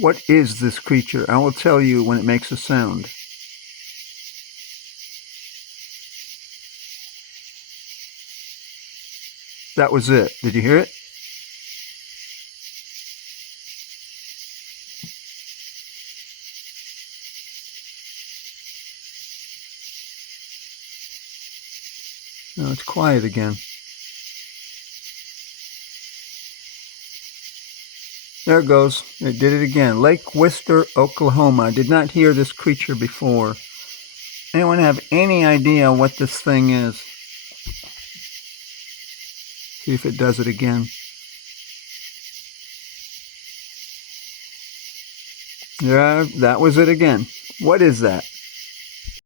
What is this creature? I will tell you when it makes a sound. That was it. Did you hear it? No, it's quiet again. There it goes. It did it again. Lake Wister, Oklahoma. I did not hear this creature before. Anyone have any idea what this thing is? See if it does it again. Yeah, that was it again. What is that?